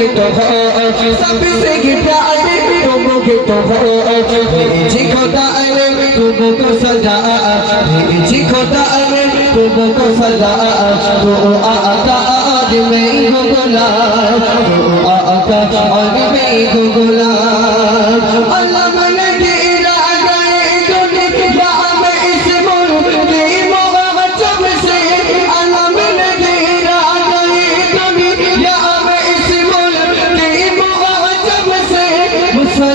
सजा खो त आदमो गोलो आदमो गोला